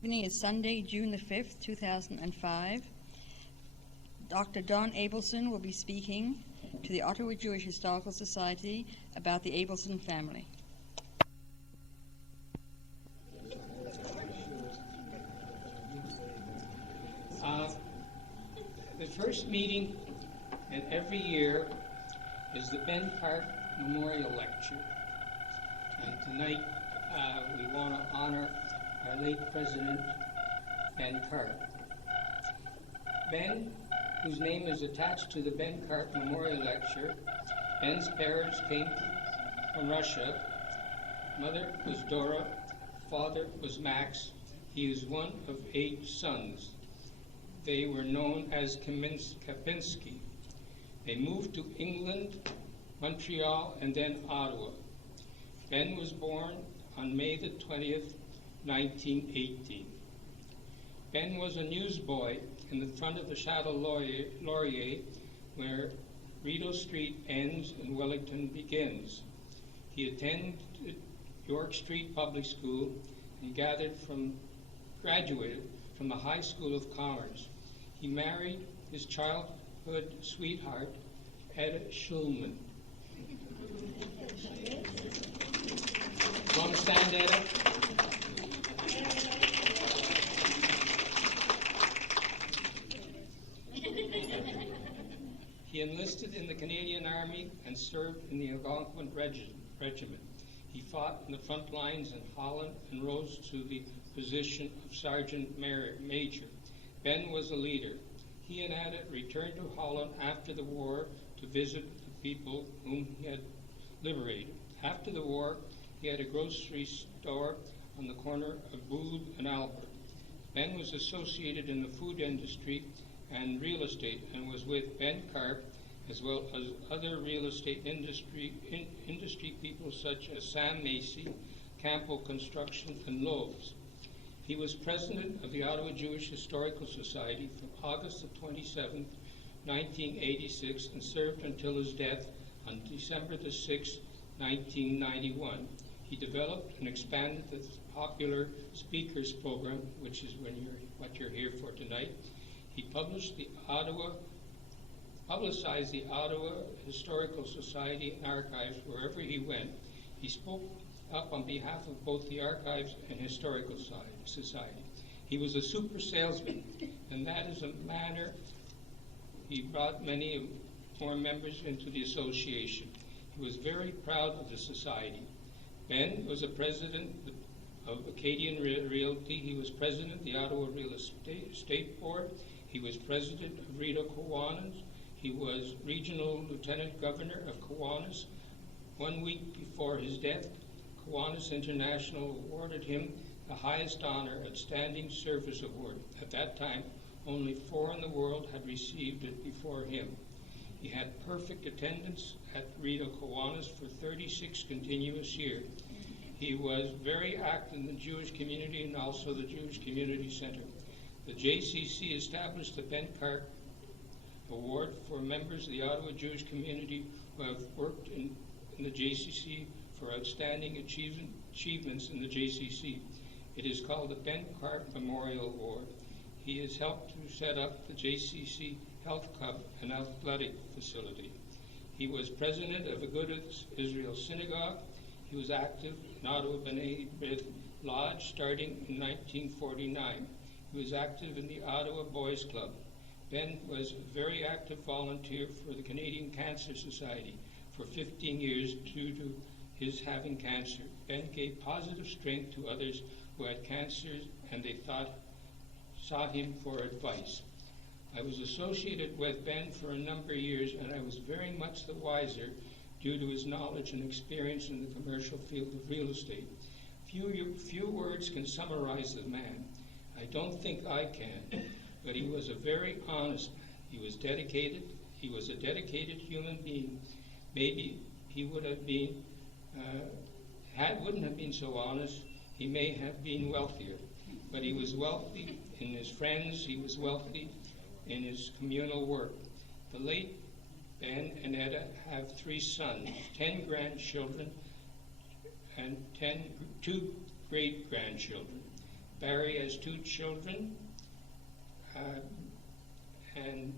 Evening is Sunday, June the 5th, 2005. Dr. Don Abelson will be speaking to the Ottawa Jewish Historical Society about the Abelson family. The first meeting in every year is the Ben Park Memorial Lecture. And tonight we want to honor our late President, Ben Carp. Ben, whose name is attached to the Ben Carp Memorial Lecture, Ben's parents came from Russia. Mother was Dora, father was Max. He is one of 8 sons. They were known as Kapinski. They moved to England, Montreal, and then Ottawa. Ben was born on May the 20th, 1918. Ben was a newsboy in the front of the Chateau Laurier, where Rideau Street ends and Wellington begins. He attended York Street Public School and graduated from the High School of Commerce. He married his childhood sweetheart, Etta Schulman. Want to stand, Etta? He enlisted in the Canadian Army and served in the Algonquin Regiment. He fought in the front lines in Holland and rose to the position of Sergeant Major. Ben was a leader. He and Ada returned to Holland after the war to visit the people whom he had liberated. After the war, he had a grocery store on the corner of Booth and Albert. Ben was associated in the food industry and real estate and was with Ben Carp as well as other real estate industry people such as Sam Macy, Campbell Construction, and Lowe's. He was president of the Ottawa Jewish Historical Society from August the 27th, 1986, and served until his death on December the 6th, 1991. He developed and expanded the popular speakers program, which is what you're here for tonight. He publicized the Ottawa Historical Society and Archives wherever he went. He spoke up on behalf of both the Archives and Historical Society. He was a super salesman, and that is a manner he brought many more members into the association. He was very proud of the society. Ben was a president of Acadian Realty. He was president of the Ottawa Real Estate Board. He was president of Rideau Kiwanis. He was regional lieutenant governor of Kiwanis. 1 week before his death, Kiwanis International awarded him the highest honor, Outstanding Service Award. At that time, only 4 in the world had received it before him. He had perfect attendance at Rideau Kiwanis for 36 continuous years. He was very active in the Jewish community and also the Jewish Community Center. The JCC established the Ben Carp Award for members of the Ottawa Jewish community who have worked in the JCC for outstanding achievements in the JCC. It is called the Ben Carp Memorial Award. He has helped to set up the JCC Health Club and Athletic Facility. He was president of Agudath Israel Synagogue. He was active in Ottawa B'nai B'rith Lodge starting in 1949. He was active in the Ottawa Boys Club. Ben was a very active volunteer for the Canadian Cancer Society for 15 years due to his having cancer. Ben gave positive strength to others who had cancer, and they sought him for advice. I was associated with Ben for a number of years, and I was very much the wiser due to his knowledge and experience in the commercial field of real estate. Few words can summarize the man. I don't think I can, but he was a very honest man. He was dedicated. He was a dedicated human being. Maybe he would have been, wouldn't have been so honest. He may have been wealthier, but he was wealthy in his friends. He was wealthy in his communal work. The late Ben and Etta have 3 sons, 10 grandchildren, and 2 great-grandchildren. Barry has 2 children, and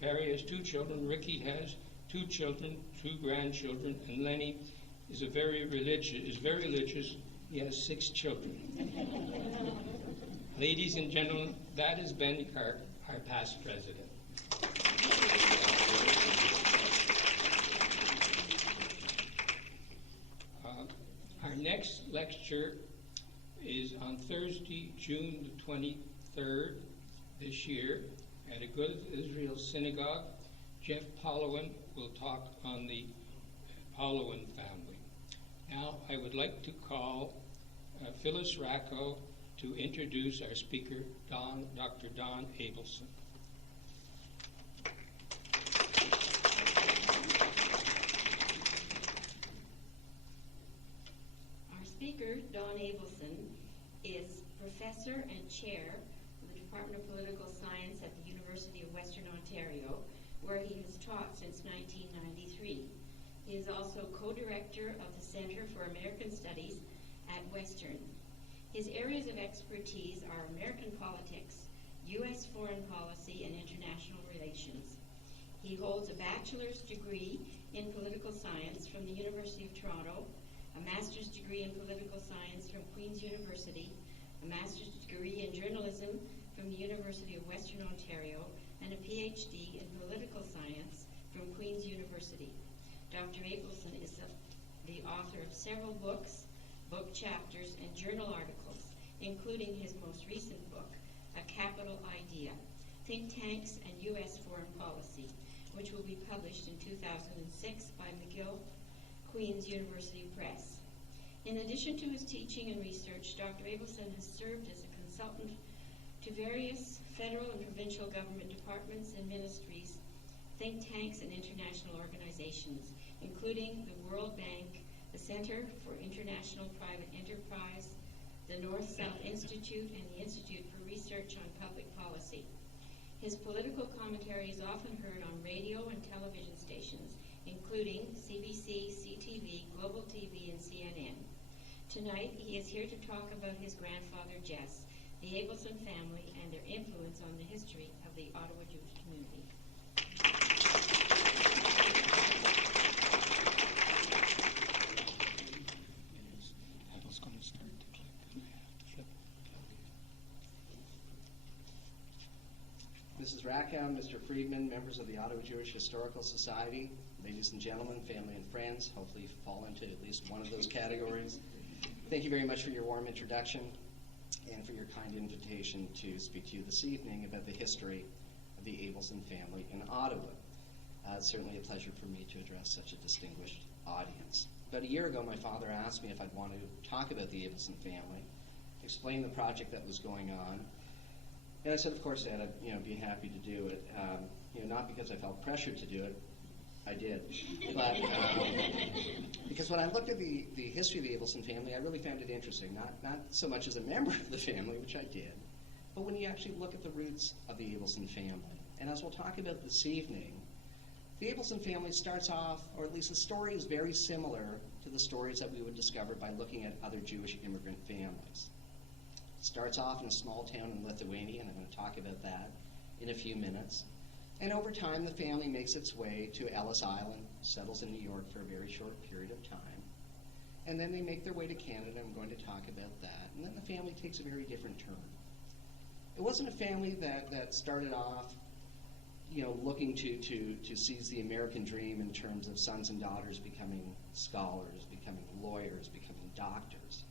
Barry has 2 children, Ricky has 2 children, 2 grandchildren, and Lenny is very religious. He has 6 children. Ladies and gentlemen, that is Ben Kark, our past president. Our next lecture is on Thursday, June the 23rd this year at a Good Israel synagogue. Jeff Pollowan will talk on the Pollowan family. Now I would like to call Phyllis Racco to introduce our speaker, Dr. Don Abelson. Our speaker, Don Abelson, is professor and chair of the Department of Political Science at the University of Western Ontario, where he has taught since 1993. He is also co-director of the Center for American Studies at Western. His areas of expertise are American politics, U.S. foreign policy, and international relations. He holds a bachelor's degree in political science from the University of Toronto, a master's degree in political science from Queen's University, a master's degree in journalism from the University of Western Ontario, and a PhD in political science from Queen's University. Dr. Abelson is the author of several books, book chapters, and journal articles, including his most recent book, A Capital Idea, Think Tanks and U.S. Foreign Policy, which will be published in 2006 by McGill Queen's University Press. In addition to his teaching and research, Dr. Abelson has served as a consultant to various federal and provincial government departments and ministries, think tanks, and international organizations, including the World Bank, the Center for International Private Enterprise, the North-South Institute, and the Institute for Research on Public Policy. His political commentary is often heard on radio and television stations, including CBC, CTV, Global TV, and CNN. Tonight, he is here to talk about his grandfather, Jess, the Abelson family, and their influence on the history of the Ottawa Jewish community. Mrs. Rackham, Mr. Friedman, members of the Ottawa Jewish Historical Society, ladies and gentlemen, family and friends, hopefully you fall into at least one of those categories. Thank you very much for your warm introduction and for your kind invitation to speak to you this evening about the history of the Abelson family in Ottawa. It's certainly a pleasure for me to address such a distinguished audience. About a year ago, my father asked me if I'd want to talk about the Abelson family, explain the project that was going on, and I said, of course, Dad, I'd be happy to do it. Not because I felt pressured to do it, I did. But because when I looked at the history of the Abelson family, I really found it interesting. Not so much as a member of the family, which I did, but when you actually look at the roots of the Abelson family. And as we'll talk about this evening, the Abelson family starts off, or at least the story is very similar to the stories that we would discover by looking at other Jewish immigrant families. It starts off in a small town in Lithuania, and I'm going to talk about that in a few minutes. And over time, the family makes its way to Ellis Island, settles in New York for a very short period of time. And then they make their way to Canada. I'm going to talk about that. And then the family takes a very different turn. It wasn't a family that started off, looking to seize the American dream in terms of sons and daughters becoming scholars, becoming lawyers, becoming doctors.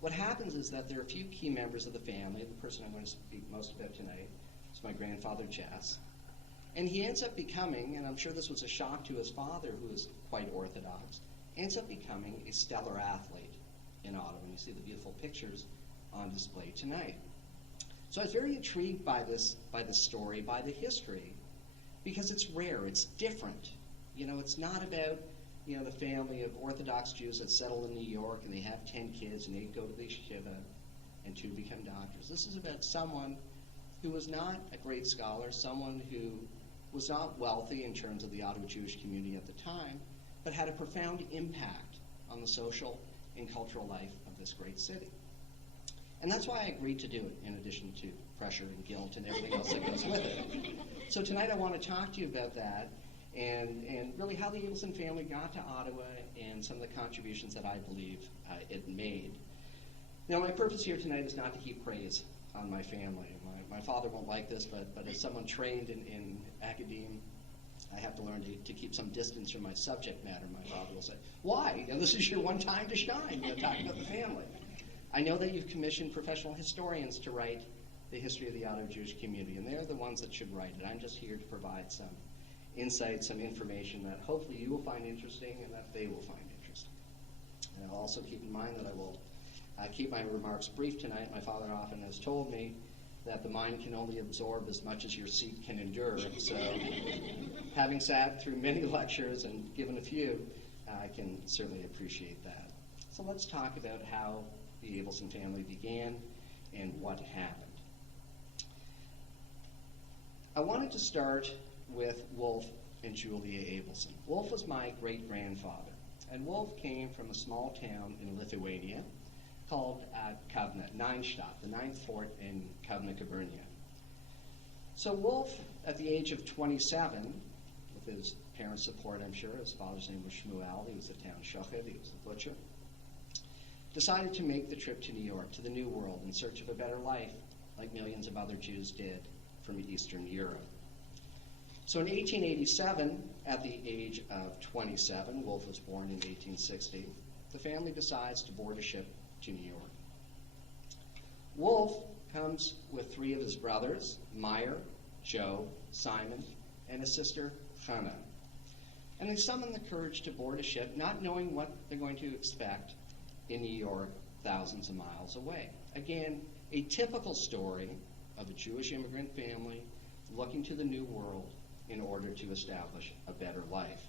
What happens is that there are a few key members of the family. The person I'm going to speak most about tonight is my grandfather, Jess. And he ends up becoming, and I'm sure this was a shock to his father, who is quite Orthodox, ends up becoming a stellar athlete in Ottawa. And you see the beautiful pictures on display tonight. So I was very intrigued by this story, by the history, because it's rare, it's different. It's not about the family of Orthodox Jews that settle in New York and they have 10 kids and 8 go to the yeshiva and 2 become doctors. This is about someone who was not a great scholar, someone who was not wealthy in terms of the Ottawa Jewish community at the time, but had a profound impact on the social and cultural life of this great city. And that's why I agreed to do it, in addition to pressure and guilt and everything else that goes with it. So tonight I want to talk to you about that and really how the Abelson family got to Ottawa and some of the contributions that I believe it made. Now, my purpose here tonight is not to heap praise on my family. My father won't like this, but as someone trained in academia, I have to learn to keep some distance from my subject matter. My father will say, why? This is your one time to shine, talking about the family. I know that you've commissioned professional historians to write the history of the Ottawa Jewish community, and they're the ones that should write it. I'm just here to provide some insight, some information that hopefully you will find interesting and that they will find interesting. And I'll also keep in mind that I will keep my remarks brief tonight. My father often has told me that the mind can only absorb as much as your seat can endure. So having sat through many lectures and given a few, I can certainly appreciate that. So let's talk about how the Abelson family began and what happened. I wanted to start with Wolf and Julia Abelson. Wolf was my great-grandfather, and Wolf came from a small town in Lithuania called Kovna, Neinstadt, the ninth fort in Kovna Gubernia. So Wolf, at the age of 27, with his parents' support, I'm sure, his father's name was Shmuel, he was the town shochet, he was the butcher, decided to make the trip to New York, to the New World, in search of a better life, like millions of other Jews did from Eastern Europe. So in 1887, at the age of 27, Wolf was born in 1860, the family decides to board a ship to New York. Wolf comes with three of his brothers, Meyer, Joe, Simon, and his sister, Hannah. And they summon the courage to board a ship, not knowing what they're going to expect in New York, thousands of miles away. Again, a typical story of a Jewish immigrant family looking to the New World in order to establish a better life.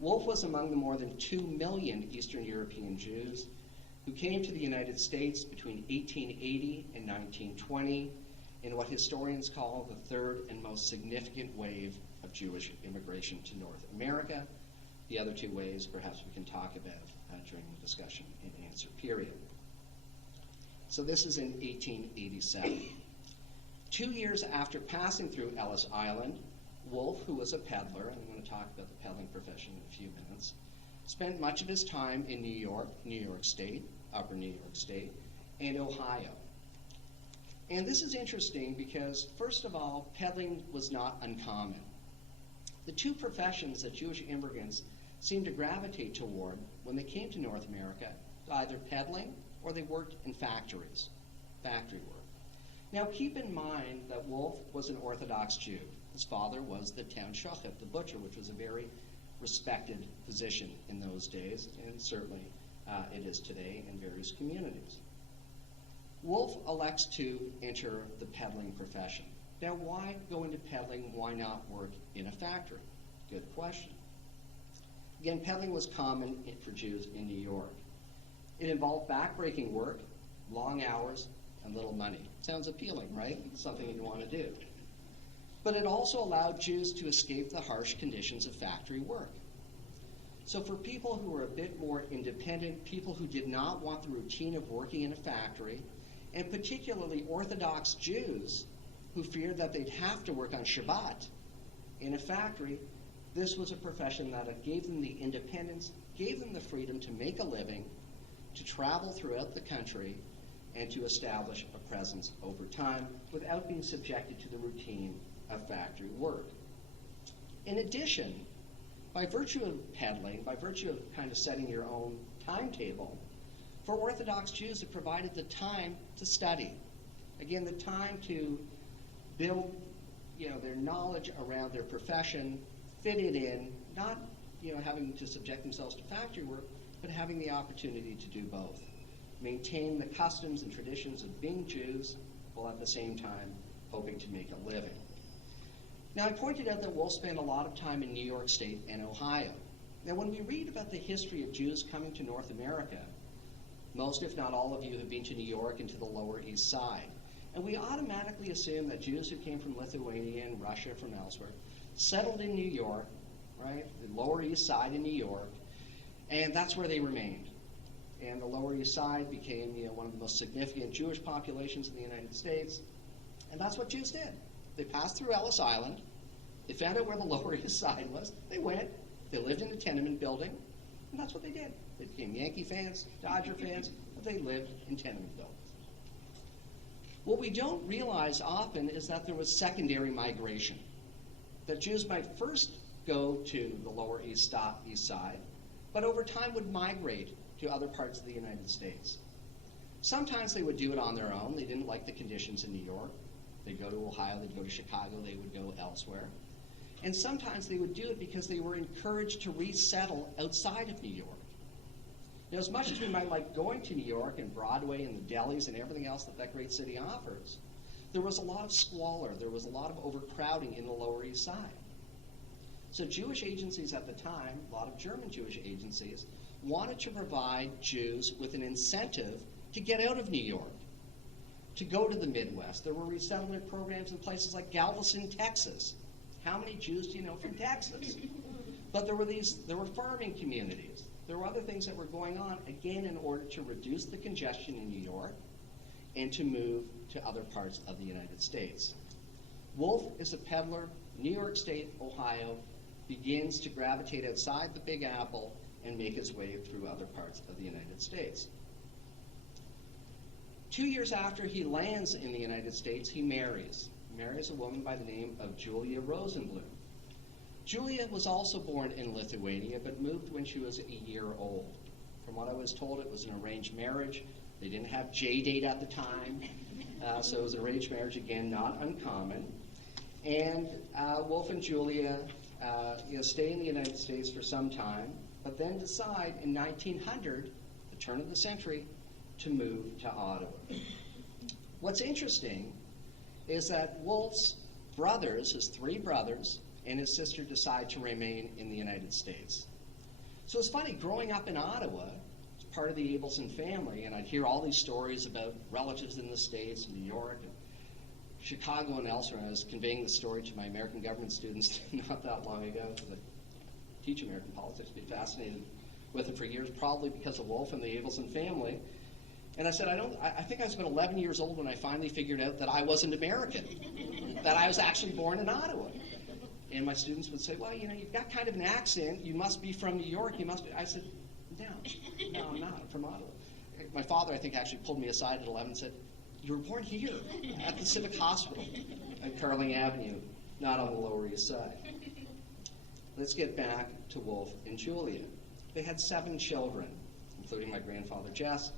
Wolf was among the more than 2 million Eastern European Jews who came to the United States between 1880 and 1920 in what historians call the third and most significant wave of Jewish immigration to North America. The other two waves perhaps we can talk about during the discussion and answer period. So this is in 1887. 2 years after passing through Ellis Island, Wolf, who was a peddler, and I'm going to talk about the peddling profession in a few minutes, spent much of his time in New York State, Upper New York State, and Ohio. And this is interesting because, first of all, peddling was not uncommon. The two professions that Jewish immigrants seemed to gravitate toward when they came to North America, either peddling or they worked in factories, factory work. Now keep in mind that Wolf was an Orthodox Jew. His father was the town shochet, the butcher, which was a very respected position in those days, and certainly it is today in various communities. Wolf elects to enter the peddling profession. Now, why go into peddling? Why not work in a factory? Good question. Again, peddling was common for Jews in New York. It involved backbreaking work, long hours, and little money. Sounds appealing, right? Something you'd want to do. But it also allowed Jews to escape the harsh conditions of factory work. So for people who were a bit more independent, people who did not want the routine of working in a factory, and particularly Orthodox Jews who feared that they'd have to work on Shabbat in a factory, this was a profession that gave them the independence, gave them the freedom to make a living, to travel throughout the country, and to establish a presence over time without being subjected to the routine of factory work. In addition, by virtue of peddling, by virtue of kind of setting your own timetable, for Orthodox Jews it provided the time to study. Again, the time to build their knowledge around their profession, fit it in, not having to subject themselves to factory work, but having the opportunity to do both. Maintain the customs and traditions of being Jews, while at the same time hoping to make a living. Now, I pointed out that Wolf spent a lot of time in New York State and Ohio. Now, when we read about the history of Jews coming to North America, most, if not all of you, have been to New York and to the Lower East Side. And we automatically assume that Jews who came from Lithuania and Russia, from elsewhere, settled in New York, right, the Lower East Side in New York, and that's where they remained. and the Lower East Side became one of the most significant Jewish populations in the United States. And that's what Jews did. They passed through Ellis Island. They found out where the Lower East Side was. They went. They lived in a tenement building. And that's what they did. They became Yankee fans, Dodger fans, but they lived in tenement buildings. What we don't realize often is that there was secondary migration. That Jews might first go to the Lower East Side, but over time would migrate to other parts of the United States. Sometimes they would do it on their own. They didn't like the conditions in New York. They'd go to Ohio, they'd go to Chicago, they would go elsewhere. And sometimes they would do it because they were encouraged to resettle outside of New York. Now, as much as we might like going to New York and Broadway and the delis and everything else that great city offers, there was a lot of squalor, there was a lot of overcrowding in the Lower East Side. So Jewish agencies at the time, a lot of German Jewish agencies, wanted to provide Jews with an incentive to get out of New York, to go to the Midwest. There were resettlement programs in places like Galveston, Texas. How many Jews do you know from Texas? But there were farming communities. There were other things that were going on, again, in order to reduce the congestion in New York and to move to other parts of the United States. Wolf is a peddler. New York State, Ohio, begins to gravitate outside the Big Apple and make his way through other parts of the United States. 2 years after he lands in the United States, he marries. He marries a woman by the name of Julia Rosenblum. Julia was also born in Lithuania, but moved when she was a year old. From what I was told, it was an arranged marriage. They didn't have J-date at the time, so it was an arranged marriage, again, not uncommon. And Wolf and Julia stay in the United States for some time, but then decide in 1900, the turn of the century, to move to Ottawa. What's interesting is that Wolf's brothers, his three brothers, and his sister decide to remain in the United States. So it's funny, growing up in Ottawa, as part of the Abelson family, and I'd hear all these stories about relatives in the States, New York, and Chicago, and elsewhere. I was conveying the story to my American government students not that long ago, because I teach American politics, been fascinated with it for years, probably because of Wolf and the Abelson family. And I said, I think I was about 11 years old when I finally figured out that I wasn't American, that I was actually born in Ottawa. And my students would say, well, you've got kind of an accent. You must be from New York. You must be. I said, no, I'm not. I'm from Ottawa. My father, I think, actually pulled me aside at 11 and said, you were born here at the Civic Hospital on Carling Avenue, not on the Lower East Side. Let's get back to Wolf and Julia. They had 7 children, including my grandfather, Jess,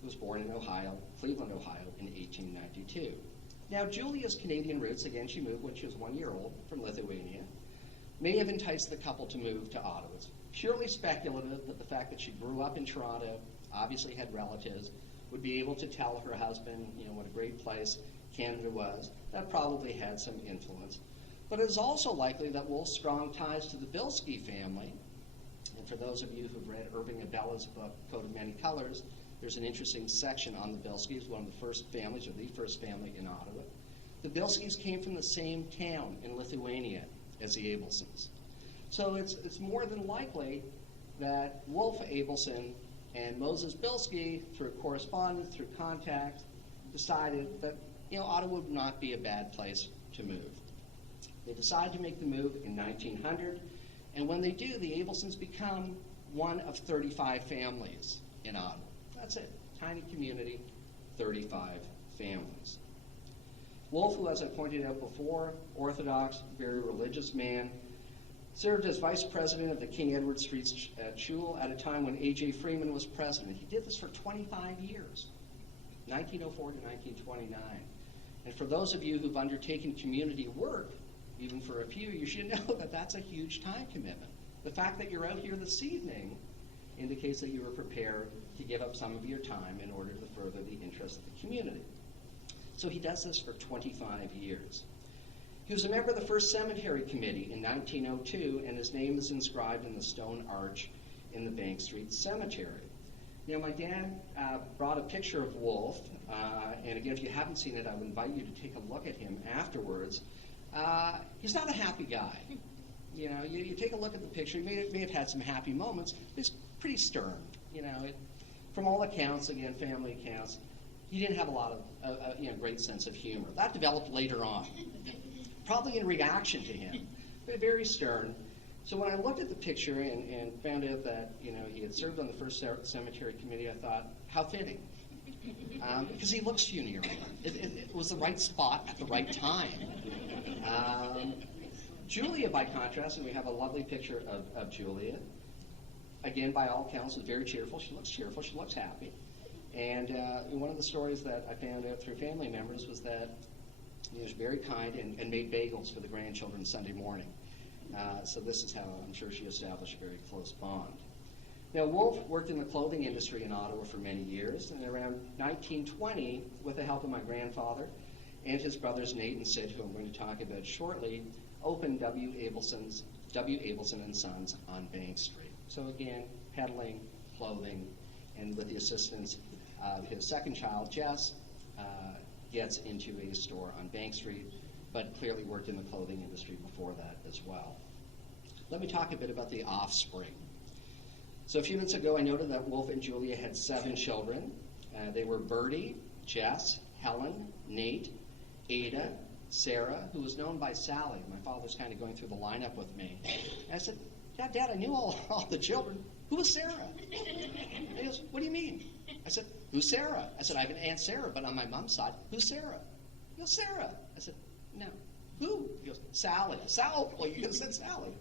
who was born in Ohio, Cleveland, Ohio, in 1892. Now, Julia's Canadian roots, again, she moved when she was 1 year old from Lithuania, may have enticed the couple to move to Ottawa. It's purely speculative, but the fact that she grew up in Toronto, obviously had relatives, would be able to tell her husband, what a great place Canada was. That probably had some influence. But it is also likely that Wolf's strong ties to the Bilski family, and for those of you who've read Irving Abella's book, Coat of Many Colors, there's an interesting section on the Bilskis, one of the first families, or the first family in Ottawa. The Bilskis came from the same town in Lithuania as the Abelsons. So it's more than likely that Wolf Abelson and Moses Bilski, through correspondence, through contact, decided that Ottawa would not be a bad place to move. They decide to make the move in 1900, and when they do, the Abelsons become one of 35 families in Ottawa. That's it. Tiny community, 35 families. Wolf, who, as I pointed out before, Orthodox, very religious man, served as vice president of the King Edward Street Shul at a time when A.J. Freeman was president. He did this for 25 years, 1904 to 1929. And for those of you who've undertaken community work, even for a few, you should know that that's a huge time commitment. The fact that you're out here this evening indicates that you were prepared to give up some of your time in order to further the interests of the community. So he does this for 25 years. He was a member of the first cemetery committee in 1902, and his name is inscribed in the stone arch in the Bank Street Cemetery. My dad brought a picture of Wolf, and again, if you haven't seen it, I would invite you to take a look at him afterwards. He's not a happy guy. You take a look at the picture, he may have had some happy moments, but he's pretty stern. from all accounts, again, family accounts, he didn't have a lot of great sense of humor. That developed later on, probably in reaction to him, but very stern. So when I looked at the picture and found out that he had served on the First Cemetery Committee, I thought, how fitting, because he looks funereal. It was the right spot at the right time. Julia, by contrast, and we have a lovely picture of Julia. Again, by all accounts, was very cheerful. She looks happy. And one of the stories that I found out through family members was that he was very kind and made bagels for the grandchildren Sunday morning. So this is how I'm sure she established a very close bond. Now, Wolfe worked in the clothing industry in Ottawa for many years, and around 1920, with the help of my grandfather and his brothers Nate and Sid, who I'm going to talk about shortly, opened W. Abelson and Sons on Bank Street. So again, peddling, clothing, and with the assistance of his second child, Jess, gets into a store on Bank Street, but clearly worked in the clothing industry before that as well. Let me talk a bit about the offspring. So a few minutes ago, I noted that Wolfe and Julia had 7 children. They were Bertie, Jess, Helen, Nate, Ada, Sarah, who was known by Sally. My father's kind of going through the lineup with me. And I said, Dad, I knew all the children. Who was Sarah? And he goes, what do you mean? I said, who's Sarah? I said, I have an Aunt Sarah, but on my mom's side, who's Sarah? He goes, Sarah. I said, no. Who? He goes, Sally. Sal? Well, you could have said Sally.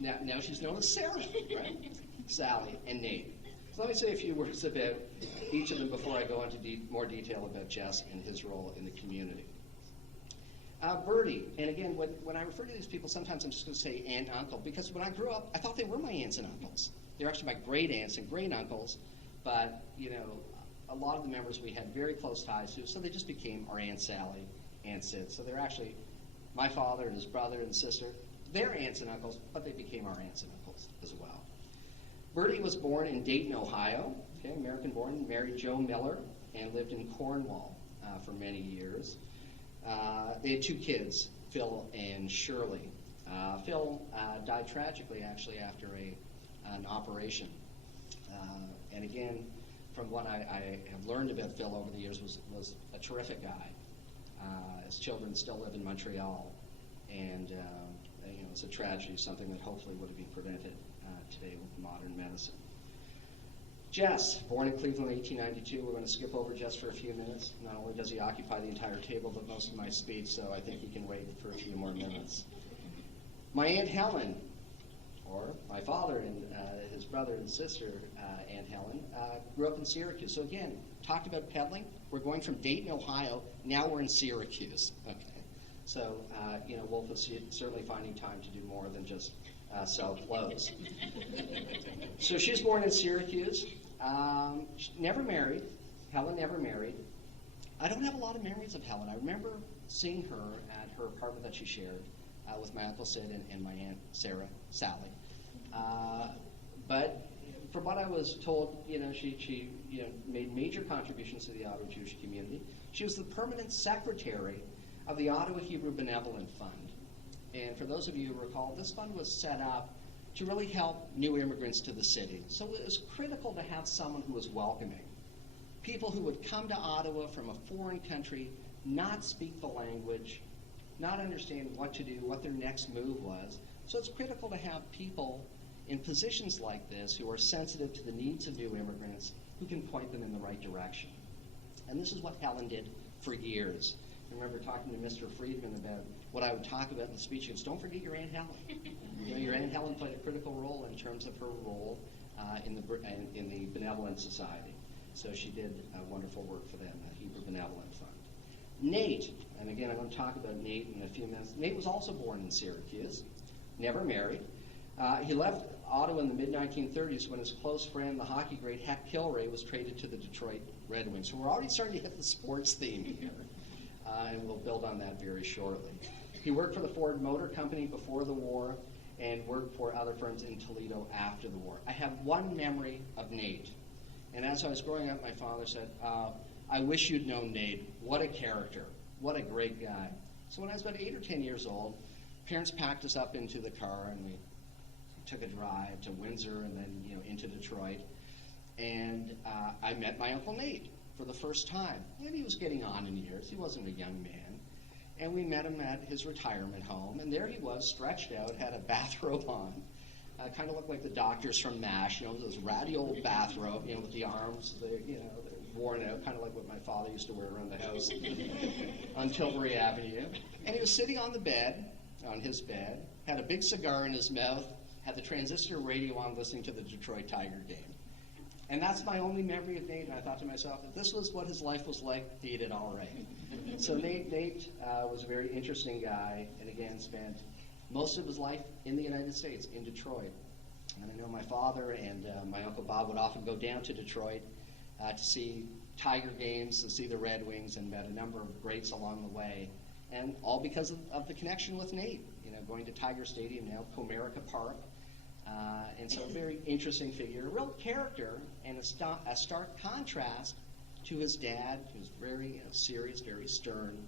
Now she's known as Sarah, right? Sally and Nate. So let me say a few words about each of them before I go into more detail about Jess and his role in the community. Bertie, and again, when I refer to these people, sometimes I'm just going to say aunt, uncle, because when I grew up, I thought they were my aunts and uncles. They're actually my great aunts and great uncles, but, a lot of the members we had very close ties to, so they just became our Aunt Sally, Aunt Sid. So they're actually my father and his brother and sister. They're aunts and uncles, but they became our aunts and uncles as well. Bertie was born in Dayton, Ohio, American-born, married Joe Miller, and lived in Cornwall for many years. They had 2 kids, Phil and Shirley. Phil died tragically, actually, after an operation. And again, from what I have learned about Phil over the years, was a terrific guy. His children still live in Montreal, and it's a tragedy, something that hopefully would have been prevented today with modern medicine. Jess, born in Cleveland in 1892. We're going to skip over Jess for a few minutes. Not only does he occupy the entire table, but most of my speech, so I think he can wait for a few more minutes. My Aunt Helen, or my father and his brother and sister, Aunt Helen, grew up in Syracuse. So again, talked about peddling. We're going from Dayton, Ohio. Now we're in Syracuse. Okay. So, Wolfe is certainly finding time to do more than just sell clothes. So she's born in Syracuse. Never married. Helen never married. I don't have a lot of memories of Helen. I remember seeing her at her apartment that she shared with my Uncle Sid and my Aunt Sarah, Sally. But from what I was told, she made major contributions to the Ottawa Jewish community. She was the permanent secretary of the Ottawa Hebrew Benevolent Fund. And for those of you who recall, this fund was set up to really help new immigrants to the city. So it was critical to have someone who was welcoming. People who would come to Ottawa from a foreign country, not speak the language, not understand what to do, what their next move was. So it's critical to have people in positions like this who are sensitive to the needs of new immigrants, who can point them in the right direction. And this is what Helen did for years. I remember talking to Mr. Friedman about what I would talk about in the speech. He goes, don't forget your Aunt Helen. Your Aunt Helen played a critical role in terms of her role in the Benevolent Society. So she did wonderful work for them, the Hebrew Benevolent Fund. Nate, and again, I'm going to talk about Nate in a few minutes. Nate was also born in Syracuse, never married. He left Ottawa in the mid-1930s when his close friend, the hockey great Heck Kilray, was traded to the Detroit Red Wings. So we're already starting to hit the sports theme here, and we'll build on that very shortly. He worked for the Ford Motor Company before the war and worked for other firms in Toledo after the war. I have one memory of Nate, and as I was growing up, my father said, I wish you'd known Nate. What a character. What a great guy. So when I was about 8 or 10 years old, parents packed us up into the car, and we took a drive to Windsor and then into Detroit. And I met my Uncle Nate for the first time. And he was getting on in years. He wasn't a young man. And we met him at his retirement home. And there he was, stretched out, had a bathrobe on. Kind of looked like the doctors from MASH, those ratty old bathrobe, with the arms, they're worn out, kind of like what my father used to wear around the house on Tilbury Avenue. And he was sitting on the bed, on his bed, had a big cigar in his mouth, had the transistor radio on listening to the Detroit Tiger game. And that's my only memory of Nate. And I thought to myself, if this was what his life was like, he did all right. So Nate was a very interesting guy, and again, spent most of his life in the United States, in Detroit. And I know my father and my Uncle Bob would often go down to Detroit to see Tiger games, to see the Red Wings, and met a number of greats along the way. And all because of the connection with Nate, going to Tiger Stadium, now Comerica Park. And so a very interesting figure, a real character, and a stark contrast to his dad, who's very serious, very stern,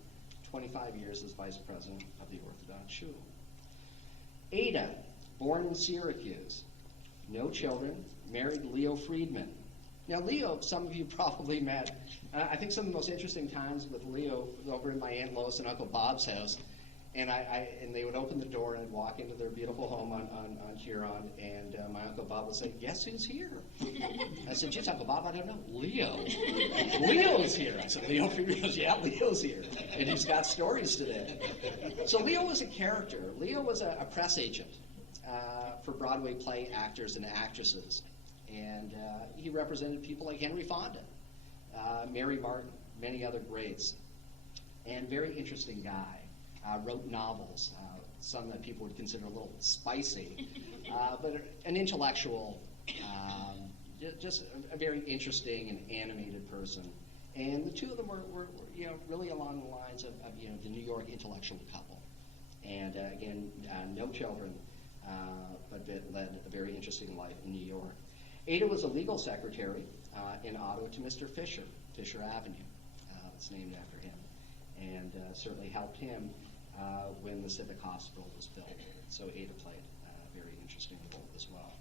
25 years as vice president of the Orthodox Shul. Ada, born in Syracuse, no children, married Leo Friedman. Now, Leo, some of you probably met. I think some of the most interesting times with Leo was over in my Aunt Lois and Uncle Bob's house. And they would open the door and I'd walk into their beautiful home on Huron, and my Uncle Bob would say, "Guess who's here?" I said, "Geez, Uncle Bob, I don't know. Leo. Leo's here." I said, "Leo Friedman?" He goes, "Yeah, Leo's here." And he's got stories today. So Leo was a character. Leo was a press agent for Broadway play actors and actresses. And he represented people like Henry Fonda, Mary Martin, many other greats. And very interesting guy. Wrote novels, some that people would consider a little spicy, but an intellectual, just a very interesting and animated person. And the two of them were really along the lines of the New York intellectual couple. And again, no children, but led a very interesting life in New York. Ada was a legal secretary in Ottawa to Mr. Fisher, Fisher Avenue. It's named after him, and certainly helped him when the Civic Hospital was built. So Ada played a very interesting role as well.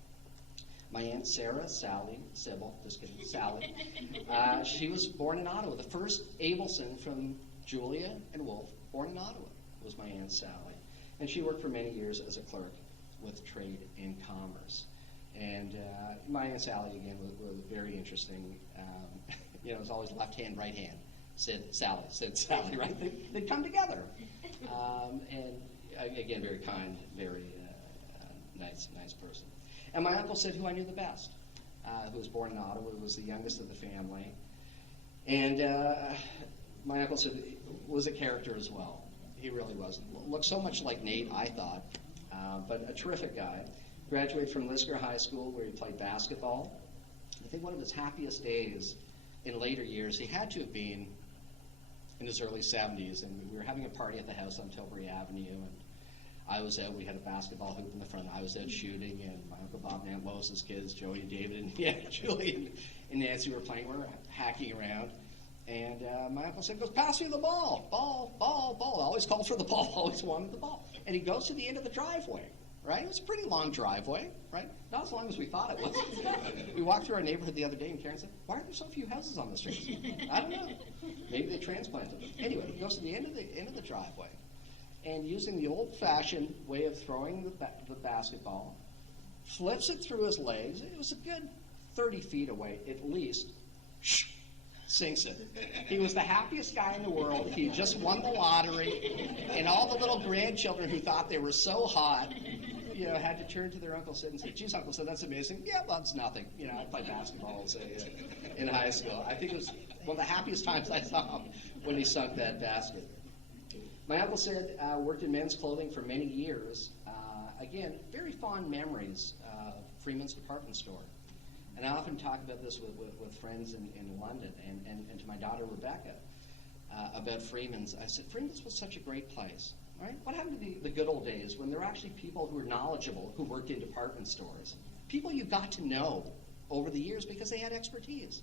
My Aunt Sarah, Sally, Sybil, just kidding, Sally, she was born in Ottawa. The first Abelson from Julia and Wolfe, born in Ottawa, was my Aunt Sally. And she worked for many years as a clerk with Trade and Commerce. And my Aunt Sally, again, was very interesting. It was always left hand, right hand. Said Sally, right? They'd come together. And again, very kind, very nice person. And my uncle said who I knew the best, who was born in Ottawa, was the youngest of the family. And my uncle said was a character as well. He really was. Looked so much like Nate, I thought, but a terrific guy. Graduated from Lisker High School, where he played basketball. I think one of his happiest days in later years, he had to have been in his early 70s, and we were having a party at the house on Tilbury Avenue, and I was out. We had a basketball hoop in the front. I was out shooting, and my Uncle Bob and Aunt Lois's kids, Joey and David, and Julie and Nancy were playing. We were hacking around, and my uncle said, "Pass me the ball. Ball. I always called for the ball, always wanted the ball." And he goes to the end of the driveway, right? It was a pretty long driveway, right? Not as long as we thought it was. We walked through our neighborhood the other day, and Karen said, "Why are there so few houses on the street?" I don't know. Maybe they transplanted them. Anyway, he goes to the end of the driveway, and using the old-fashioned way of throwing the basketball, flips it through his legs. It was a good 30 feet away, at least. Sinks it. He was the happiest guy in the world. He just won the lottery, and all the little grandchildren who thought they were so hot, had to turn to their Uncle Sid and say, "Geez, Uncle Sid, that's amazing." "Yeah, well, it's nothing. I played basketball in high school." I think it was one of the happiest times I saw him when he sunk that basket. My Uncle Sid worked in men's clothing for many years. Again, very fond memories of Freeman's department store. And I often talk about this with friends in London and to my daughter Rebecca about Freeman's. I said, Freeman's was such a great place, right? What happened to the good old days when there were actually people who were knowledgeable who worked in department stores? People you got to know over the years because they had expertise.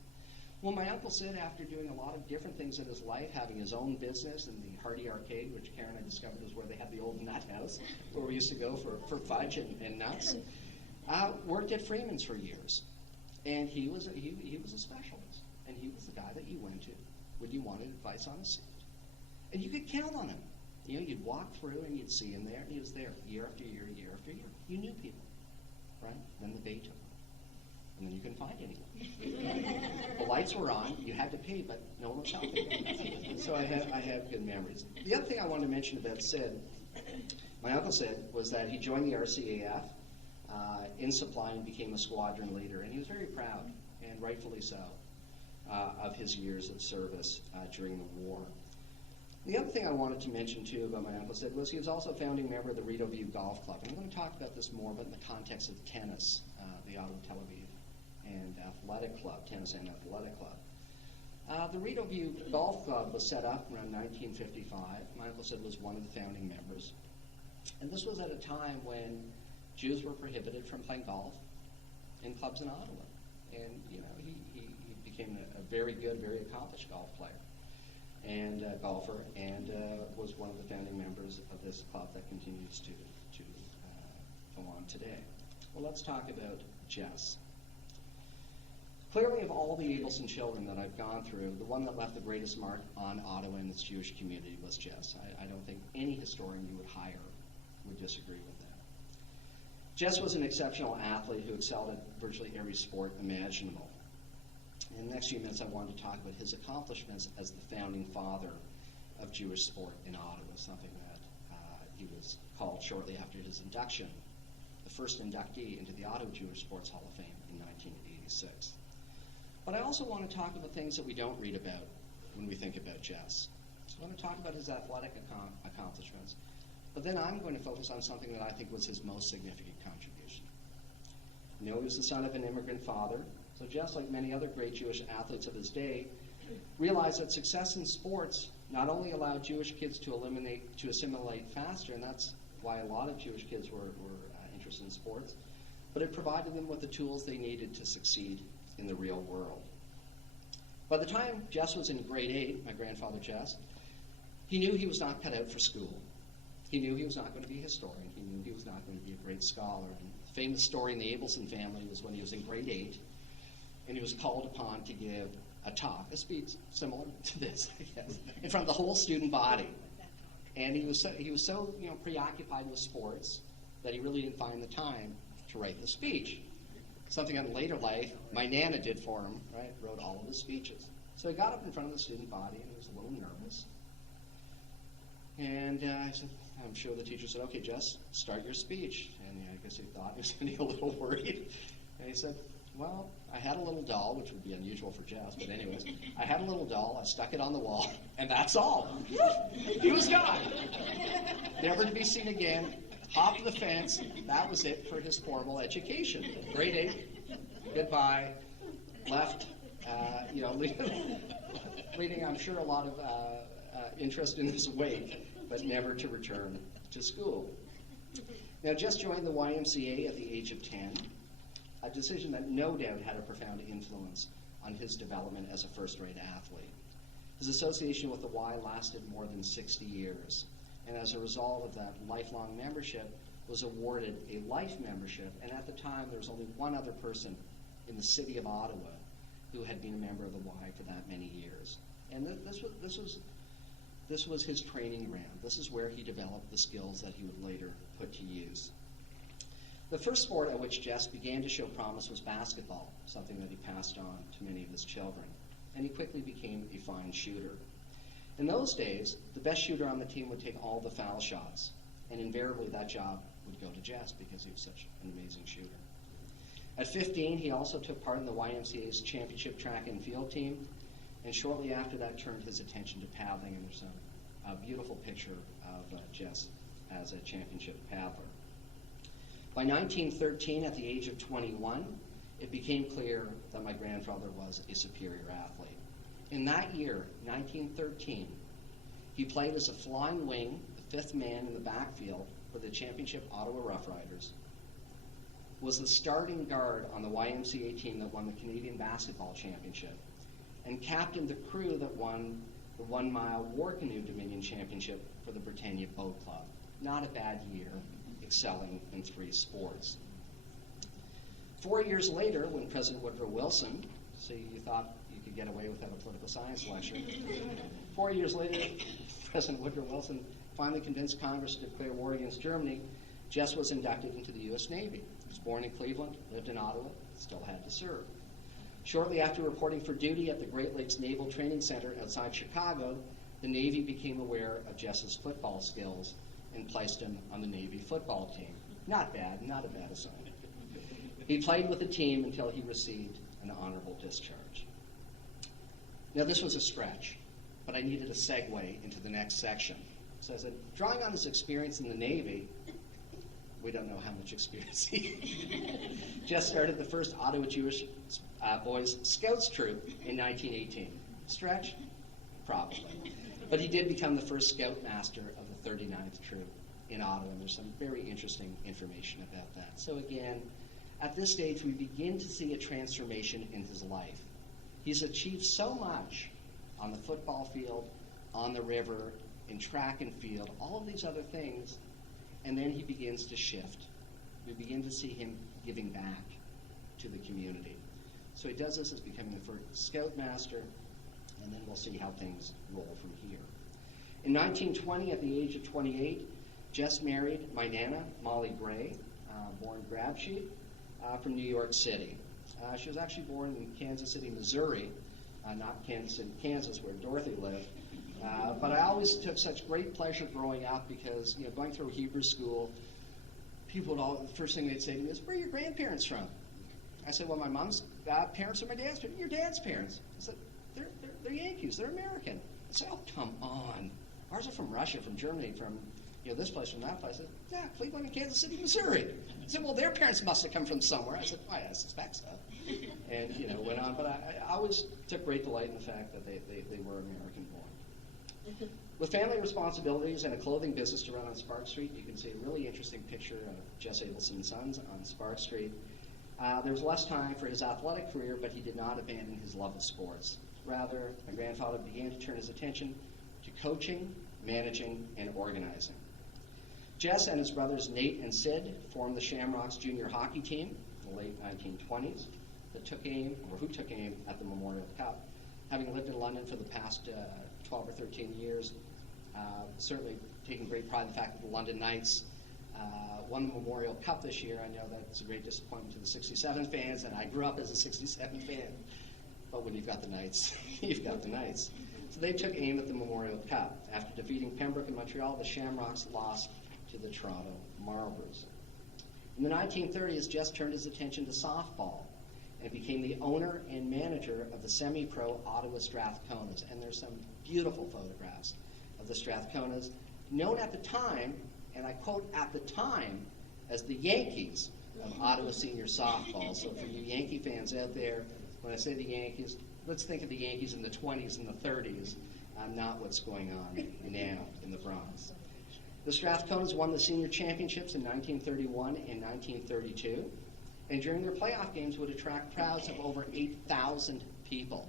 Well, my Uncle Sid, after doing a lot of different things in his life, having his own business in the Hardy Arcade, which Karen and I discovered is where they had the old nut house, where we used to go for fudge and nuts, worked at Freeman's for years. And he was a specialist, and he was the guy that you went to when you wanted advice on a suit. And you could count on him. You know, you'd walk through and you'd see him there, and he was there year after year, year after year. You knew people, right? Then the bay took him, and then you couldn't find anyone. The lights were on, you had to pay, but no one was helping. So I have good memories. The other thing I wanted to mention about Sid, my uncle Sid, was that he joined the RCAF in supply and became a squadron leader, and he was very proud, and rightfully so, of his years of service during the war. The other thing I wanted to mention, too, about my uncle Sid was he was also a founding member of the Rideau View Golf Club. And I'm going to talk about this more, but in the context of tennis, the Ottawa Tel Aviv and Athletic Club, Tennis and Athletic Club. The Rideau View Golf Club was set up around 1955. My uncle Sid was one of the founding members. And this was at a time when Jews were prohibited from playing golf in clubs in Ottawa. And, you know, he became a very good, very accomplished golf player and golfer, and was one of the founding members of this club that continues to go on today. Well, let's talk about Jess. Clearly, of all the Abelson children that I've gone through, the one that left the greatest mark on Ottawa and its Jewish community was Jess. I don't think any historian you would hire would disagree with that. Jess was an exceptional athlete who excelled at virtually every sport imaginable. In the next few minutes, I wanted to talk about his accomplishments as the founding father of Jewish sport in Ottawa, something that he was called shortly after his induction, the first inductee into the Ottawa Jewish Sports Hall of Fame in 1986. But I also want to talk about things that we don't read about when we think about Jess. So I want to talk about his athletic accomplishments, but then I'm going to focus on something that I think was his most significant contribution. You know, he was the son of an immigrant father. So Jess, like many other great Jewish athletes of his day, realized that success in sports not only allowed Jewish kids to assimilate faster, and that's why a lot of Jewish kids were interested in sports, but it provided them with the tools they needed to succeed in the real world. By the time Jess was in grade 8, my grandfather Jess, he knew he was not cut out for school. He knew he was not going to be a historian. He knew he was not going to be a great scholar. And the famous story in the Abelson family was when he was in grade 8, and he was called upon to give a talk, a speech similar to this, I guess, in front of the whole student body. And he was so preoccupied with sports that he really didn't find the time to write the speech. Something in later life my Nana did for him, right? Wrote all of his speeches. So he got up in front of the student body and he was a little nervous. And I said, I'm sure the teacher said, okay, Jess, start your speech. And I guess he thought he was going to be a little worried. And he said, well, I had a little doll, which would be unusual for Jess, but anyways, I had a little doll, I stuck it on the wall, and that's all. He was gone. Never to be seen again, hopped the fence, that was it for his formal education. Grade 8, goodbye, left, leading, I'm sure, a lot of interest in his wake, but never to return to school. Now, Jess joined the YMCA at the age of 10, a decision that no doubt had a profound influence on his development as a first-rate athlete. His association with the Y lasted more than 60 years, and as a result of that lifelong membership, was awarded a life membership, and at the time there was only one other person in the city of Ottawa who had been a member of the Y for that many years. And this was his training ground. This is where he developed the skills that he would later put to use. The first sport at which Jess began to show promise was basketball, something that he passed on to many of his children, and he quickly became a fine shooter. In those days, the best shooter on the team would take all the foul shots, and invariably that job would go to Jess because he was such an amazing shooter. At 15, he also took part in the YMCA's championship track and field team, and shortly after that turned his attention to paddling, and there's a beautiful picture of Jess as a championship paddler. By 1913, at the age of 21, it became clear that my grandfather was a superior athlete. In that year, 1913, he played as a flying wing, the fifth man in the backfield for the championship Ottawa Rough Riders, was the starting guard on the YMCA team that won the Canadian Basketball Championship, and captained the crew that won the 1 Mile War Canoe Dominion Championship for the Britannia Boat Club. Not a bad year, excelling in 3 sports. 4 years later, when President Woodrow Wilson, see, you thought you could get away without a political science lecture. 4 years later, President Woodrow Wilson finally convinced Congress to declare war against Germany. Jess was inducted into the U.S. Navy. He was born in Cleveland, lived in Ottawa, still had to serve. Shortly after reporting for duty at the Great Lakes Naval Training Center outside Chicago, the Navy became aware of Jess's football skills and placed him on the Navy football team. Not bad, not a bad assignment. He played with the team until he received an honorable discharge. Now, this was a stretch, but I needed a segue into the next section. So I said, drawing on his experience in the Navy, we don't know how much experience he Jess started the first Ottawa Jewish Boys Scouts troop in 1918. Stretch? Probably. But he did become the first Scoutmaster of the 39th Troop in Ottawa, and there's some very interesting information about that. So again, at this stage, we begin to see a transformation in his life. He's achieved so much on the football field, on the river, in track and field, all of these other things, and then he begins to shift. We begin to see him giving back to the community. So he does this as becoming the first Scoutmaster, and then we'll see how things roll from here. In 1920, at the age of 28, Jess married my Nana, Molly Gray, born Grabsheet, from New York City. She was actually born in Kansas City, Missouri, not Kansas City, Kansas, where Dorothy lived. But I always took such great pleasure growing up because, going through Hebrew school, people would the first thing they'd say to me is, "Where are your grandparents from?" I said, "Well, my mom's parents are my dad's parents." "Your dad's parents?" I said, They're Yankees. They're American." I said, "Oh, come on. Ours are from Russia, from Germany, from this place, from that place." I said, "Yeah, Cleveland and Kansas City, Missouri." I said, "Well, their parents must have come from somewhere." I said, "I suspect so." And, went on. But I always took great delight in the fact that they were American-born. With family responsibilities and a clothing business to run on Spark Street, you can see a really interesting picture of Jess Abelson's sons on Spark Street. There was less time for his athletic career, but he did not abandon his love of sports. Rather, my grandfather began to turn his attention to coaching, managing, and organizing. Jess and his brothers Nate and Sid formed the Shamrocks junior hockey team in the late 1920s who took aim at the Memorial Cup. Having lived in London for the past 12 or 13 years, certainly taking great pride in the fact that the London Knights won the Memorial Cup this year. I know that's a great disappointment to the 67 fans, and I grew up as a 67 fan. But when you've got the Knights, you've got the Knights. So they took aim at the Memorial Cup. After defeating Pembroke and Montreal, the Shamrocks lost to the Toronto Marlboros. In the 1930s, Jess turned his attention to softball and became the owner and manager of the semi-pro Ottawa Strathconas. And there's some beautiful photographs of the Strathconas, known at the time, and I quote, "at the time," as the Yankees of Ottawa senior softball. So for you Yankee fans out there, when I say the Yankees, let's think of the Yankees in the 20s and the 30s, not what's going on now in the Bronx. The Strathconas won the senior championships in 1931 and 1932, and during their playoff games would attract crowds of over 8,000 people.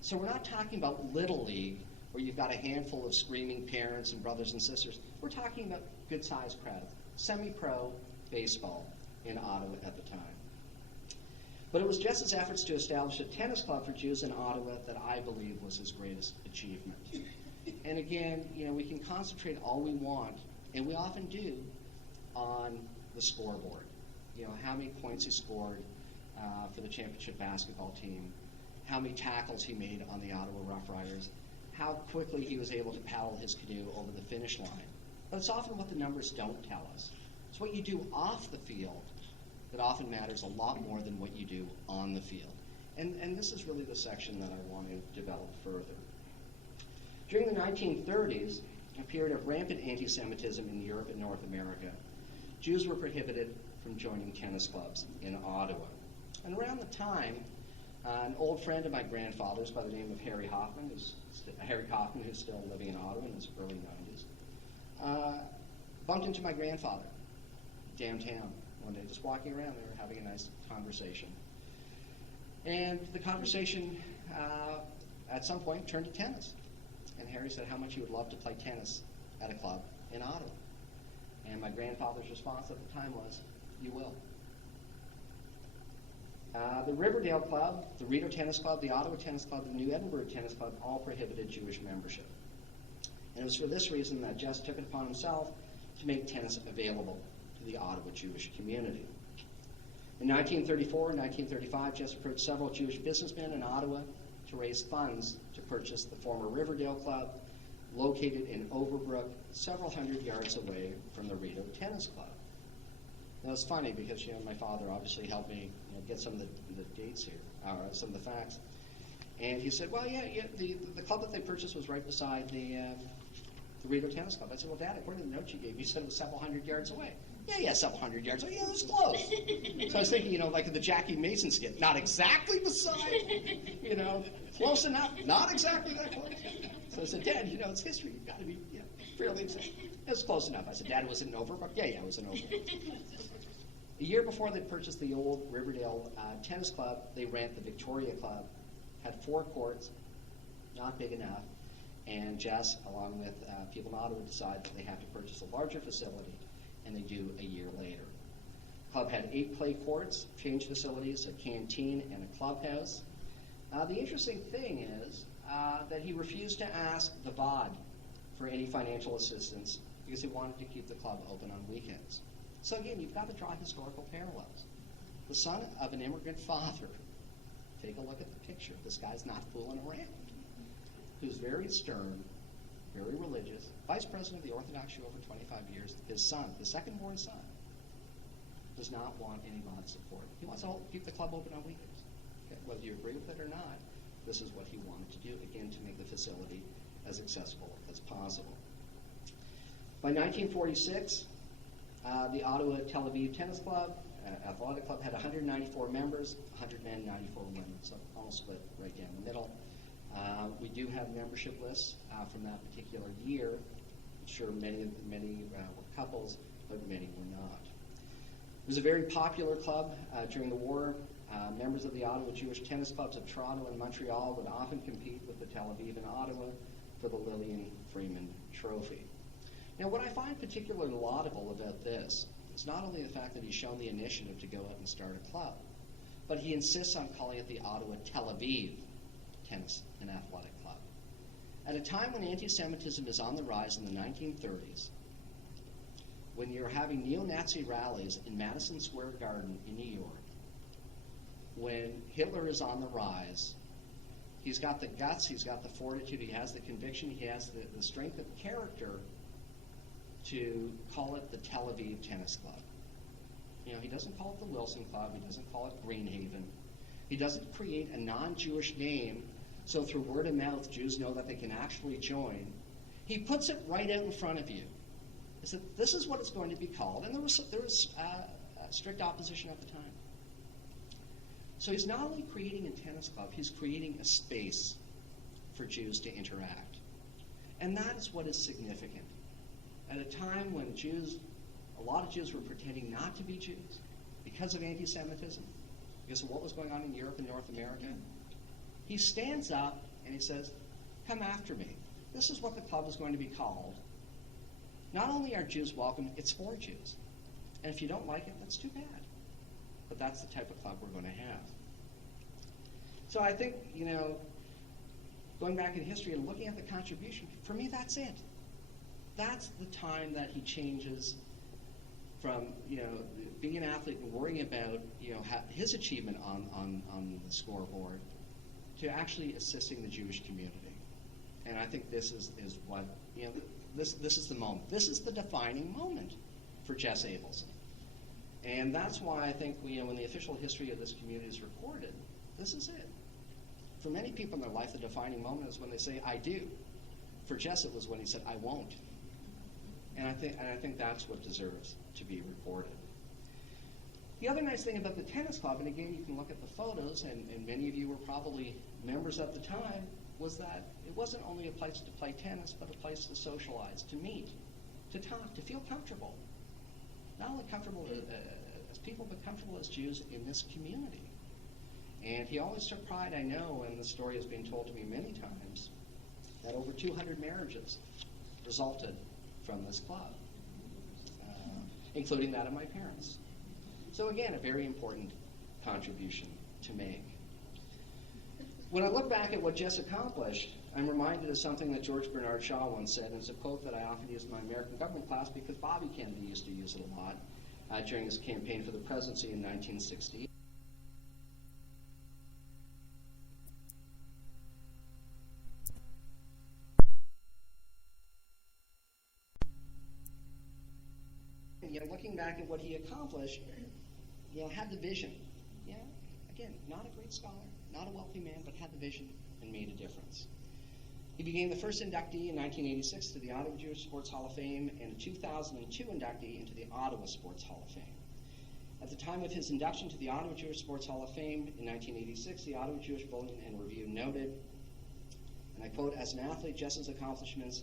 So we're not talking about Little League, where you've got a handful of screaming parents and brothers and sisters. We're talking about good-sized crowds, semi-pro baseball in Ottawa at the time. But it was Jess's efforts to establish a tennis club for Jews in Ottawa that I believe was his greatest achievement. And again, we can concentrate all we want, and we often do, on the scoreboard. How many points he scored for the championship basketball team, how many tackles he made on the Ottawa Rough Riders, how quickly he was able to paddle his canoe over the finish line. But it's often what the numbers don't tell us. It's what you do off the field that often matters a lot more than what you do on the field. And this is really the section that I want to develop further. During the 1930s, a period of rampant anti-Semitism in Europe and North America, Jews were prohibited from joining tennis clubs in Ottawa. And around the time, an old friend of my grandfather's by the name of Harry Kaufman, who's still living in Ottawa in his early 90s, bumped into my grandfather downtown one day, just walking around. They were having a nice conversation. And the conversation, at some point, turned to tennis. And Harry said how much he would love to play tennis at a club in Ottawa. And my grandfather's response at the time was, "You will." The Riverdale Club, the Rideau Tennis Club, the Ottawa Tennis Club, and the New Edinburgh Tennis Club all prohibited Jewish membership. And it was for this reason that Jess took it upon himself to make tennis available to the Ottawa Jewish community. In 1934 and 1935, Jess approached several Jewish businessmen in Ottawa to raise funds to purchase the former Riverdale Club, located in Overbrook, several hundred yards away from the Rideau Tennis Club. Now, it's funny because, my father obviously helped me get some of the dates here, some of the facts. And he said, well, the club that they purchased was right beside the Rideau Tennis Club. I said, well, Dad, according to the note you gave, you said it was several hundred yards away. Yeah, several hundred yards away. Yeah, it was close. So I was thinking, like the Jackie Mason skit, not exactly beside, close enough, not exactly that close. So I said, Dad, it's history. You've got to be fairly exact. It was close enough. I said, Dad, was it in Overbrook? Yeah, it was in Overbrook. A year before they purchased the old Riverdale Tennis Club, they rent the Victoria Club, had 4 courts, not big enough, and Jess, along with people in Ottawa, decide that they have to purchase a larger facility, and they do a year later. The club had 8 clay courts, change facilities, a canteen, and a clubhouse. The interesting thing is that he refused to ask the VOD for any financial assistance because he wanted to keep the club open on weekends. So again, you've got to draw historical parallels. The son of an immigrant father, take a look at the picture. This guy's not fooling around. Who's very stern, very religious, vice president of the Orthodox Jew over 25 years. His son, the second-born son, does not want any VOD support. He wants to keep the club open on weekends. Okay? Whether you agree with it or not, this is what he wanted to do, again, to make the facility as accessible as possible. By 1946, the Ottawa Tel Aviv Tennis Club, Athletic Club, had 194 members, 100 men, 94 women, so almost split right down the middle. We do have membership lists from that particular year. I'm sure many were couples, but many were not. It was a very popular club during the war. Members of the Ottawa Jewish Tennis Clubs of Toronto and Montreal would often compete with the Tel Aviv and Ottawa for the Lillian Freeman Trophy. Now, what I find particularly laudable about this is not only the fact that he's shown the initiative to go out and start a club, but he insists on calling it the Ottawa Tel Aviv Tennis and Athletic Club. At a time when anti-Semitism is on the rise in the 1930s, when you're having neo-Nazi rallies in Madison Square Garden in New York, when Hitler is on the rise, he's got the guts, he's got the fortitude, he has the conviction, he has the strength of character to call it the Tel Aviv Tennis Club. He doesn't call it the Wilson Club, he doesn't call it Greenhaven. He doesn't create a non-Jewish name so through word of mouth Jews know that they can actually join. He puts it right out in front of you. He said, this is what it's going to be called, and there was strict opposition at the time. So he's not only creating a tennis club, he's creating a space for Jews to interact. And that is what is significant. At a time when a lot of Jews were pretending not to be Jews because of anti-Semitism, because of what was going on in Europe and North America, he stands up and he says, come after me. This is what the club is going to be called. Not only are Jews welcome, it's for Jews. And if you don't like it, that's too bad. But that's the type of club we're going to have. So I think, going back in history and looking at the contribution, for me, that's it. That's the time that he changes from, being an athlete and worrying about, his achievement on the scoreboard to actually assisting the Jewish community. And I think this is what, this is the moment. This is the defining moment for Jess Abelson. And that's why I think, when the official history of this community is recorded, this is it. For many people in their life, the defining moment is when they say, I do. For Jess, it was when he said, I won't. And I think that's what deserves to be recorded. The other nice thing about the tennis club, and again, you can look at the photos, and many of you were probably members at the time, was that it wasn't only a place to play tennis, but a place to socialize, to meet, to talk, to feel comfortable. Not only comfortable as people, but comfortable as Jews in this community. And he always took pride, I know, and the story has been told to me many times, that over 200 marriages resulted from this club, including that of my parents. So again, a very important contribution to make. When I look back at what Jess accomplished, I'm reminded of something that George Bernard Shaw once said, and it's a quote that I often use in my American government class because Bobby Kennedy used to use it a lot during his campaign for the presidency in 1960. Looking back at what he accomplished, had the vision. Again, not a great scholar, not a wealthy man, but had the vision and made a difference. He became the first inductee in 1986 to the Ottawa Jewish Sports Hall of Fame and a 2002 inductee into the Ottawa Sports Hall of Fame. At the time of his induction to the Ottawa Jewish Sports Hall of Fame in 1986, the Ottawa Jewish Bulletin and Review noted, and I quote, "As an athlete, Jess's accomplishments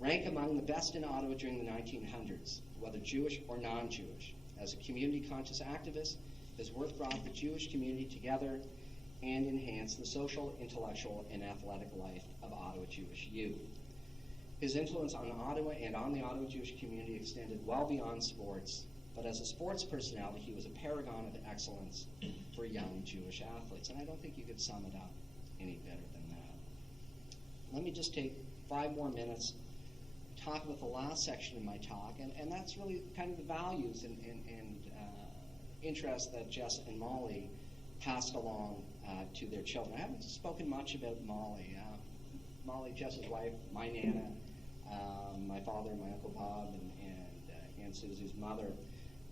rank among the best in Ottawa during the 1900s, whether Jewish or non-Jewish. As a community-conscious activist, his work brought the Jewish community together and enhanced the social, intellectual, and athletic life of Ottawa Jewish youth. His influence on Ottawa and on the Ottawa Jewish community extended well beyond sports, but as a sports personality, he was a paragon of excellence for young Jewish athletes." And I don't think you could sum it up any better than that. Let me just take 5 more minutes to talk about the last section of my talk, and that's really kind of the values and interests that Jess and Molly passed along to their children. I haven't spoken much about Molly. Molly, Jess's wife, my Nana, my father, my Uncle Bob, and Aunt Susie's mother,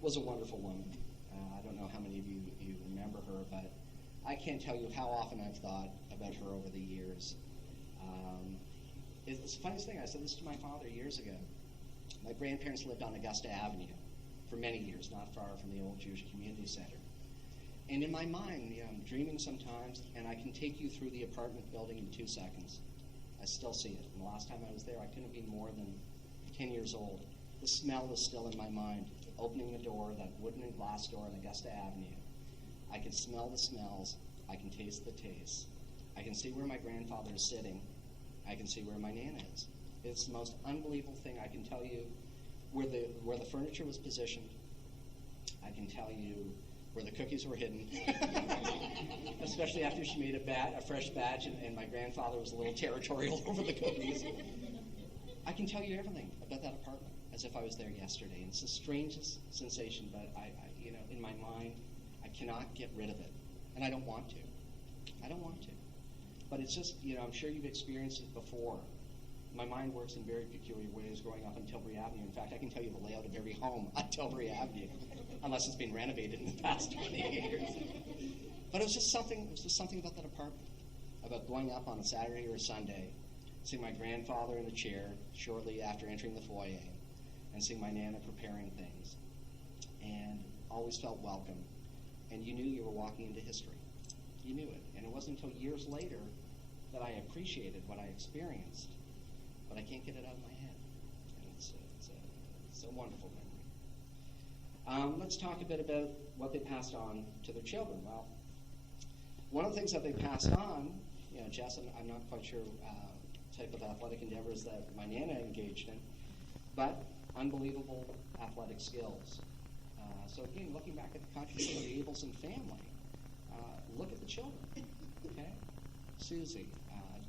was a wonderful woman. I don't know how many of you remember her, but I can't tell you how often I've thought about her over the years. It's the funniest thing. I said this to my father years ago. My grandparents lived on Augusta Avenue for many years, not far from the old Jewish Community Center. And in my mind, I'm dreaming sometimes, and I can take you through the apartment building in 2 seconds. I still see it. And the last time I was there, I couldn't have been more than 10 years old. The smell is still in my mind. Opening the door, that wooden and glass door on Augusta Avenue. I can smell the smells. I can taste the tastes. I can see where my grandfather is sitting. I can see where my Nana is. It's the most unbelievable thing. I can tell you where the furniture was positioned. I can tell you where the cookies were hidden, especially after she made a fresh batch, and my grandfather was a little territorial over the cookies. I can tell you everything about that apartment as if I was there yesterday. And it's the strangest sensation, but I in my mind, I cannot get rid of it, and I don't want to. I don't want to. But it's just, I'm sure you've experienced it before. My mind works in very peculiar ways growing up on Tilbury Avenue. In fact, I can tell you the layout of every home on Tilbury Avenue, unless it's been renovated in the past 20 years. But it was just something about that apartment, about going up on a Saturday or a Sunday, seeing my grandfather in a chair shortly after entering the foyer, and seeing my Nana preparing things, and always felt welcome. And you knew you were walking into history. You knew it. And it wasn't until years later that I appreciated what I experienced, but I can't get it out of my head. And it's a wonderful memory. Let's talk a bit about what they passed on to their children. Well, one of the things that they passed on, Jess, I'm not quite sure type of athletic endeavors that my Nana engaged in, but unbelievable athletic skills. So again, looking back at the contribution of the Abelson family, look at the children, okay? Susie,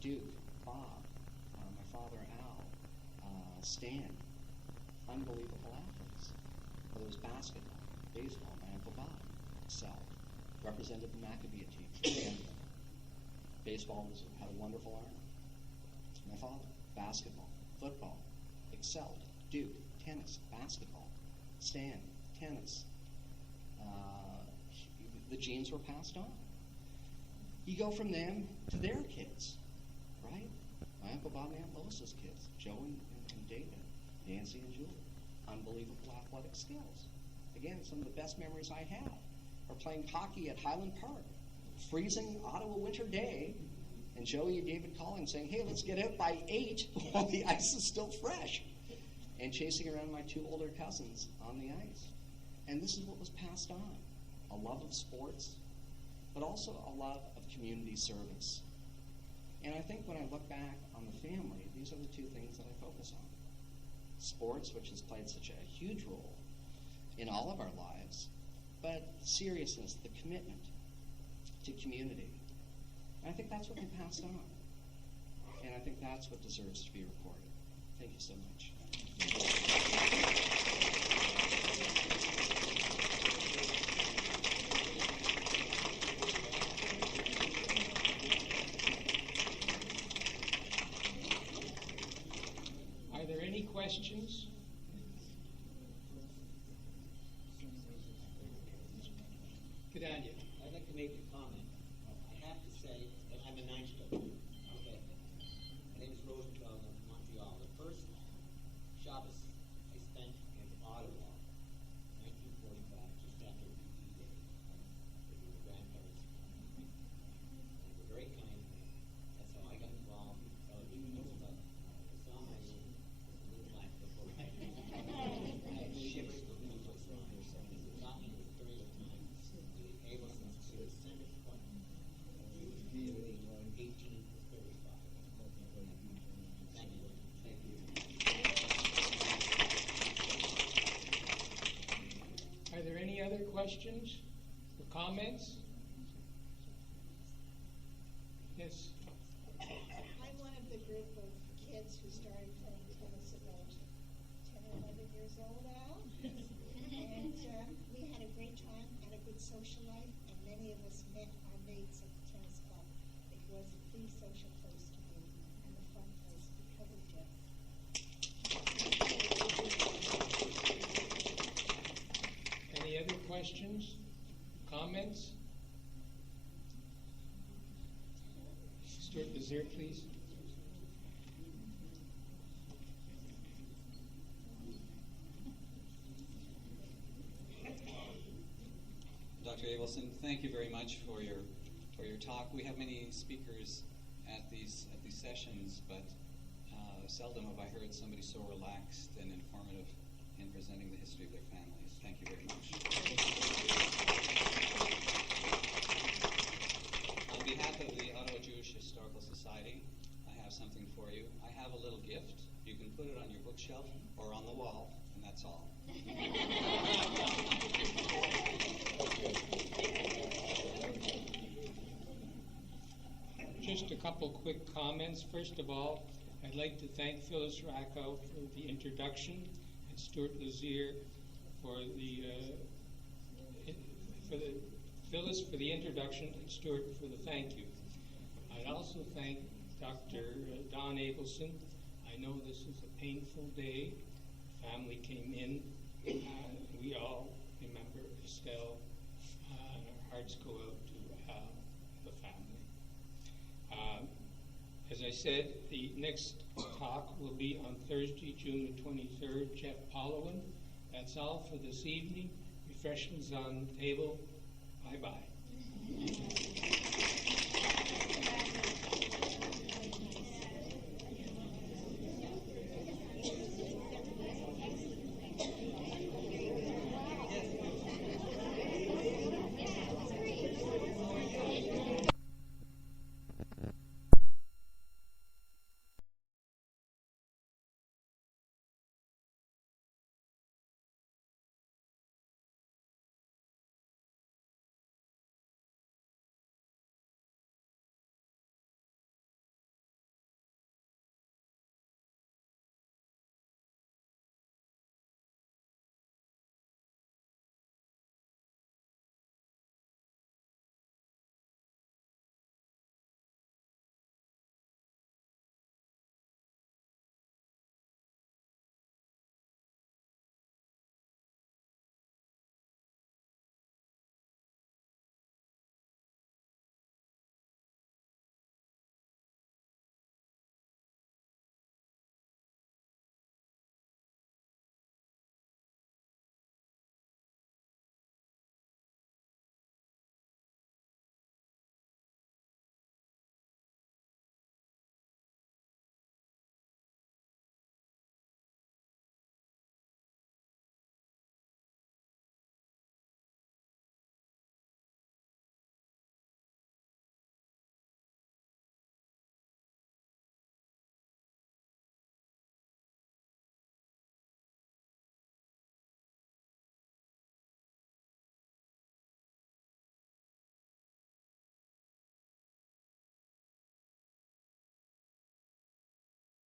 Duke, Bob, my father Al, Stan, unbelievable athletes. Whether it was basketball, baseball, my Uncle Bob excelled, represented the Maccabee team. Baseball had a wonderful arm. My father, basketball, football, excelled. Duke, tennis, basketball. Stan, tennis. The genes were passed on. You go from them to their kids, right? My Uncle Bob and Aunt Lois's kids, Joe and David, Nancy and Julie. Unbelievable athletic skills. Again, some of the best memories I have are playing hockey at Highland Park, freezing Ottawa winter day, and Joey and David calling saying, "Hey, let's get out by 8 while the ice is still fresh," and chasing around my 2 older cousins on the ice. And this is what was passed on. A love of sports, but also a love of community service. And I think when I look back on the family, these are the 2 things that I focus on. Sports, which has played such a huge role in all of our lives, but seriousness, the commitment to community. And I think that's what they passed on. And I think that's what deserves to be recorded. Thank you so much. Are there any questions? Good on you. I'd like to make a comment. I have to say that I'm a ninth grader. Okay. My name is Rosenfeld of Montreal. The first Shabbos I spent in Ottawa, 1945, just after PE Day. With my grandparents. They were very kind to me. That's how I got involved in television and stuff. I saw my name as a little black before I shivered the news was on. It got me to the period of time. The Abelsons to the center point. Jewish community, 18 to 35. Thank you. Thank you. Are there any other questions or comments? Yes. I'm one of the group of kids who started playing tennis about 10 or 11 years old now. And we had a great time and a good social life, and many of us met our mates at the tennis club. It was the social place to be and a fun place because of Jeff. Any other questions, comments? Stuart Lazier, please. Dr. Abelson, thank you very much for your talk. We have many speakers at these sessions, but seldom have I heard somebody so relaxed and informative in presenting the history of their families. Thank you very much. On behalf of the Ottawa Jewish Historical Society, I have something for you. I have a little gift. You can put it on your bookshelf or on the wall, and that's all. Just a couple quick comments. First of all, I'd like to thank Phyllis Rackow for the introduction and Stuart Lazier for Phyllis for the introduction and Stuart for the thank you. I'd also thank Dr. Don Abelson. I know this is a painful day. Family came in. We all remember Estelle, and our hearts go out to the family. As I said, the next talk will be on Thursday, June the 23rd, Jeff Pollowin. That's all for this evening. Refreshments on the table. Bye-bye.